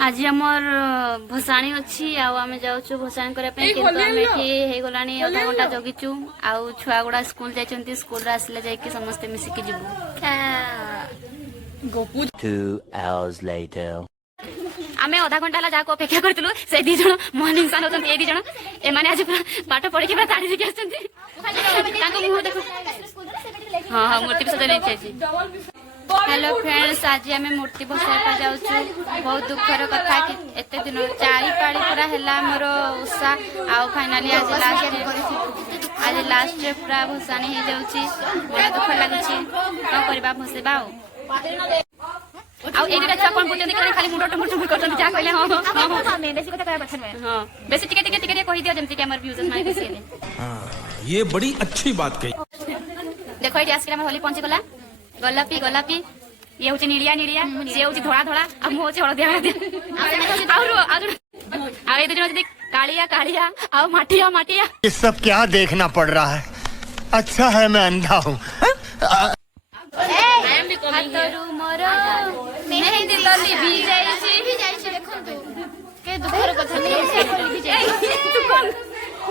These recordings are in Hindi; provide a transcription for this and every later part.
आज आमर भसाणी अच्छी आम जाऊँ भसाणी करने गलानी अधा घंटा जगिचु आउ छुआ गुड़ा स्कूल जाइछंती स्कूल आसले जाइए समस्ते मिसिकी जीवु 2 hours later. आमे अधा घंटा जहाँ अपेक्षा करूँ से दी जन महान इंसान होती ये दी जन एमाने आज पूरा पाठ पढ़ी पूरा ताड़ी देखी आसुँच मुह देख हाँ हाँ मूर्ति विसर्जन चाहिए। हेलो फ्रेंड्स आज आम मूर्ति बसाइपा जाऊँ बहुत दुखर कथा कि एत दिन 4 पाड़ी पूरा है मोर उषा आउ फाइनाली आज लास्ट पूरा भसाणी हो जाऊँगी बड़ा दुख लगुच कौन करवा भसेबा आउ एटा छुआ कोन बुझन कि खाली मुंडो टमुट टमुट करछन जा कहले हां बेसी कथा कहबा पछन में हां बेसी टिके कहि दियो जेमति कि हमर व्यूज माने खुशी हेले हां ये बड़ी अच्छी बात कही। देखो एटी आसके हम होली पहुंची गला गोलापी ये होची नीलिया से होची धोळा आ मु होची हळदिया आ ए दुजन होची कालिया आ माटिया ये सब क्या देखना पड़ रहा है। अच्छा है मैं अंधा हूँ। हातरू मोर मेहंदी लली भी जाइछि देखंतु के दुखर कथा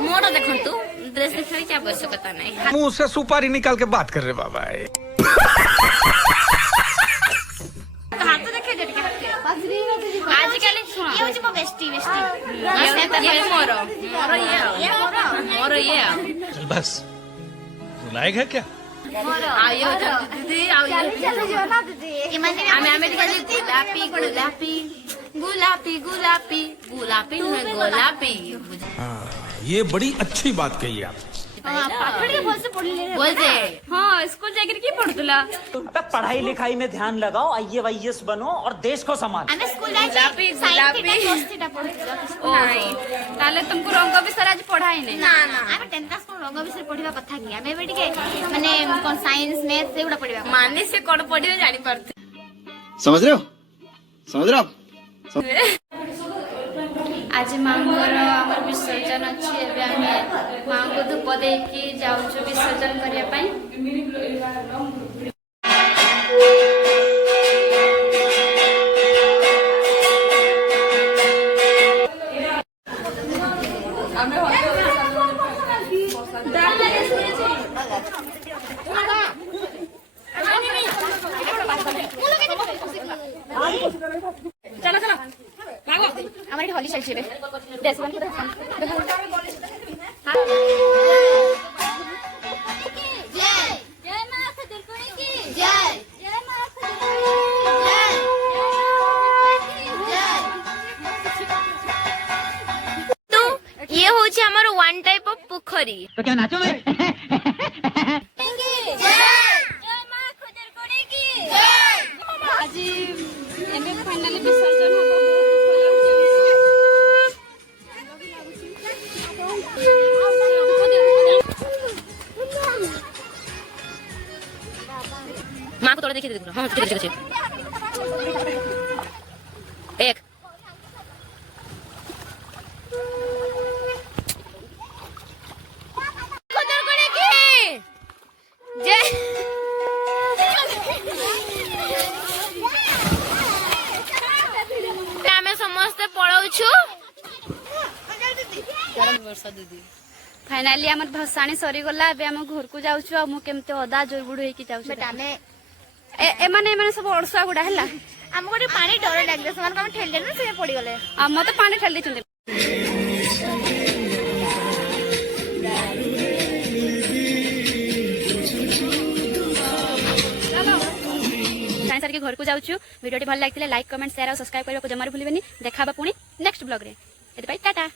मोड़ देखंतु ड्रेस देखै के आवश्यकता नहीं मुंह से सुपारी निकाल के बात कर रहे बाबा हाथ देखे जटिके आजकल सुनो ये होची मो बेस्टी ये मोर ये बस रुलाएगा क्या आयो दीदी गुलापी ये बड़ी अच्छी बात कही आप। बोलते हाँ स्कूल जाकर की पढ़तुला अबे पढ़ाई लिखाई में ध्यान लगाओ IAS बनो और देश को संभालो। ताले तुमको रंग विषय आज पढ़ाई नहीं ना आमे 10th क्लास को रंग विषय पढ़िबा कथा की आमे एबे टिके माने कोन साइंस मैथ सेगुडा पढ़िबा माने से कोन पढ़िबे जानि परते समझ रहे हो आज मांगर आमर विसर्जन अच्छी एबे आमे मां को धूप दे के जाउछु विसर्जन करिया पई चलो भागो हमारी होली चल छिबे देश बन जय मां खदरकुणी की जय मां तो ये होची हमर वन टाइप ऑफ पोखरी तो क्या नाचो मैं फाइनली विसर्जन माँ को थोड़ा देखिए हाँ देखिए एक समस्ते पढ़ाऊछु फाइनाली आम भसाणी सरी गला आम घर को जाऊँ आ मुझे अदा जोर बुड़ होने सब अड़सुआ गुड़ा है आमको पानी डर लगे से ठेल से पड़ गले आम तो पानी ठेल देते सर के घर को जाऊँ वीडियो भल लगे लाइक कमेंट शेयर और सब्सक्राइब करने को जमार भूलिए देखा पुणी नेक्स्ट ब्लॉग रे टाटा।